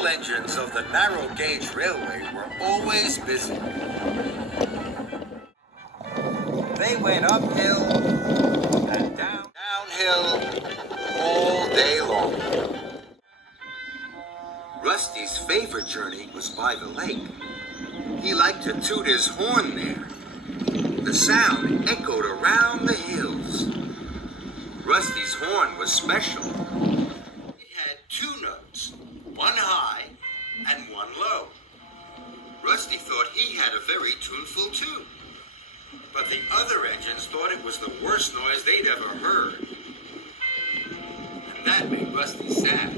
rail engines of the narrow gauge railway were always busy. They went uphill and downhill all day long. Rusty's favorite journey was by the lake. He liked to toot his horn there. The sound echoed around the hills. Rusty's horn was special. It had two notes, one high and one low. Rusty thought he had a very tuneful tune, but the other engines thought it was the worst noise they'd ever heard. And that made Rusty sad.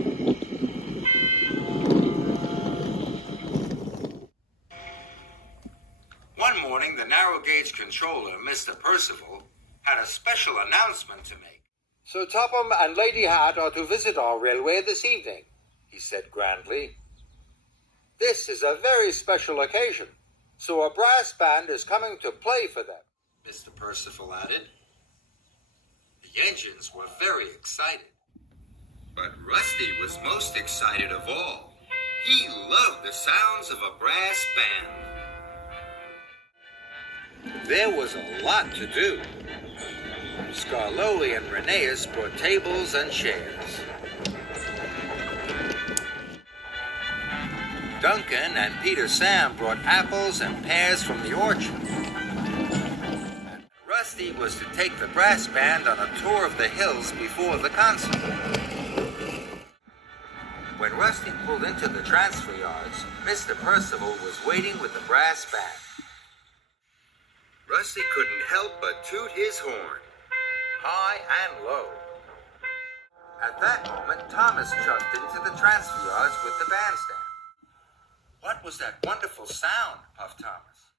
One morning, the narrow gauge controller, Mr. Percival, had a special announcement to make. Sir Topham and Lady Hat are to visit our railway this evening, he said grandly. This is a very special occasion, so a brass band is coming to play for them, Mr. Percival added. The engines were very excited. But Rusty was most excited of all. He loved the sounds of a brass band. There was a lot to do. Scarloli and Rheneas brought tables and chairs. Duncan and Peter Sam brought apples and pears from the orchard. And Rusty was to take the brass band on a tour of the hills before the concert. When Rusty pulled into the transfer yards, Mr. Percival was waiting with the brass band. Rusty couldn't help but toot his horn, high and low. At that moment, Thomas chucked into the transfer yards with the bandstand. What was that wonderful sound? Puffed Thomas.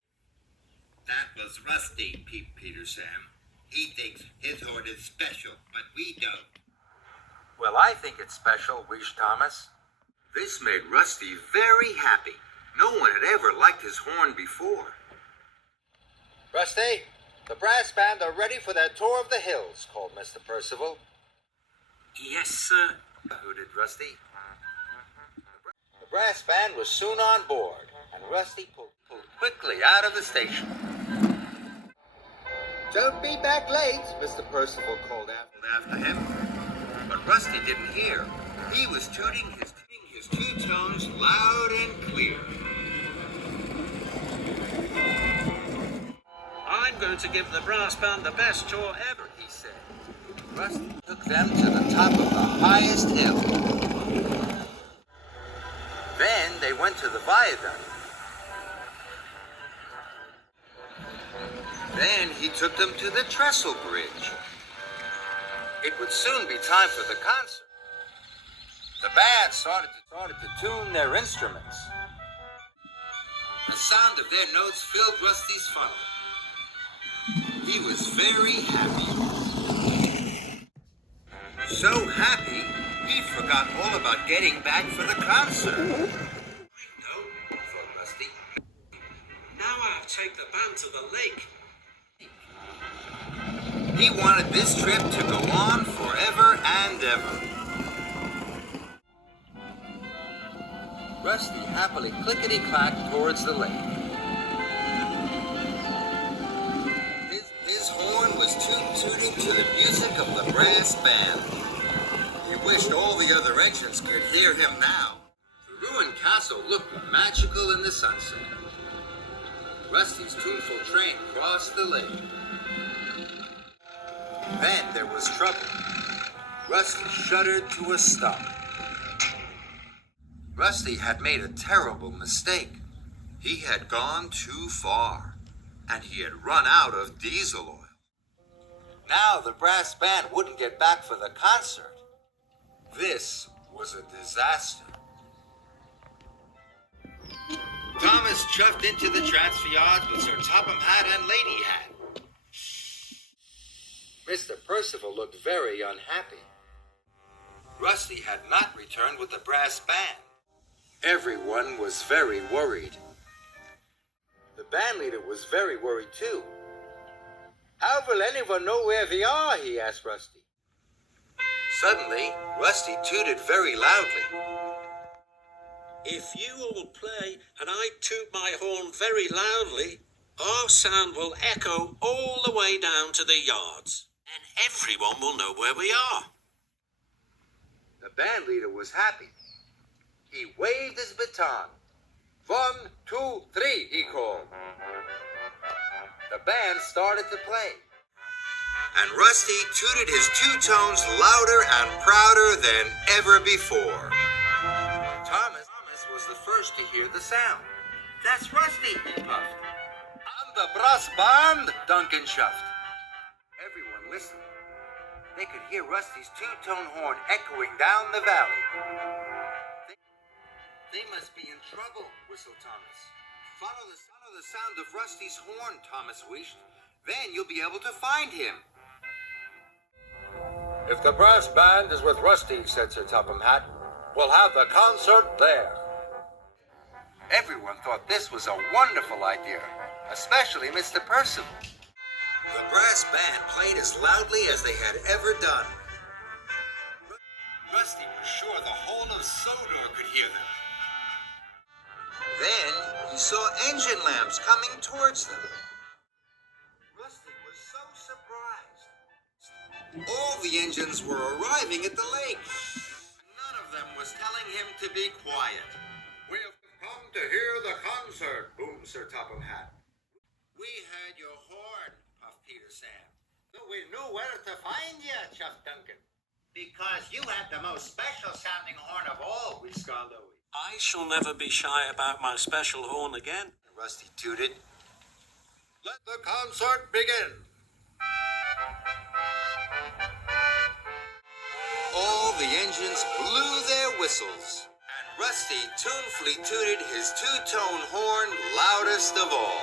That was Rusty, peeped Peter Sam. He thinks his horn is special, but we don't. Well, I think it's special, wheezed Thomas. This made Rusty very happy. No one had ever liked his horn before. Rusty, the brass band are ready for their tour of the hills, called Mr. Percival. Yes, sir, hooted Rusty. The brass band was soon on board, and Rusty pulled Quickly out of the station. Don't be back late, Mr. Percival called After him, but Rusty didn't hear. He was tooting his two tones loud and clear. I'm going to give the brass band the best tour ever, he said. Rusty took them to the top of the highest hill. Then they went to the viaduct. Then he took them to the trestle bridge. It would soon be time for the concert. The band started to tune their instruments. The sound of their notes filled Rusty's funnel. He was very happy. So happy, he forgot all about getting back for the concert. I know, thought Rusty. Now I have to take the band to the lake. He wanted this trip to go on forever and ever. Rusty happily clickety-clacked towards the lake. His horn was tooting to the music of the brass band. He wished all the other engines could hear him now. The ruined castle looked magical in the sunset. Rusty's tuneful train crossed the lake. Then there was trouble. Rusty shuddered to a stop. Rusty had made a terrible mistake. He had gone too far, and he had run out of diesel oil. Now the brass band wouldn't get back for the concert. This was a disaster. Thomas chuffed into the transfer yards with Sir Topham Hatt and Lady Hat. Mr. Percival looked very unhappy. Rusty had not returned with the brass band. Everyone was very worried. The band leader was very worried too. How will anyone know where we are? He asked Rusty. Suddenly, Rusty tooted very loudly. If you all play and I toot my horn very loudly, our sound will echo all the way down to the yards, and everyone will know where we are. The band leader was happy. He waved his baton. 1, 2, 3, he called. The band started to play. And Rusty tooted his two tones louder and prouder than ever before. Thomas was the first to hear the sound. That's Rusty, he puffed. On the brass band, Duncan shuffled. Everyone listened. They could hear Rusty's two-tone horn echoing down the valley. They must be in trouble, whistled Thomas. Follow the sound of Rusty's horn, Thomas wished. Then you'll be able to find him. If the brass band is with Rusty, said Sir Topham Hatt, we'll have the concert there. Everyone thought this was a wonderful idea, especially Mr. Percival. The brass band played as loudly as they had ever done. Rusty was sure the whole of Sodor could hear them. Then he saw engine lamps coming towards them. Rusty was so surprised. All the engines were arriving at the lake. None of them was telling him to be quiet. We have come to hear the concert, boomed Sir Topham Hatt. We heard your horn, puffed Peter Sam. So we knew where to find you, chuffed Duncan. Because you have the most special sounding horn of all, whistled Louie. I shall never be shy about my special horn again. Rusty tooted. Let the concert begin. All the engines blew their whistles, and Rusty tunefully tooted his two-tone horn loudest of all.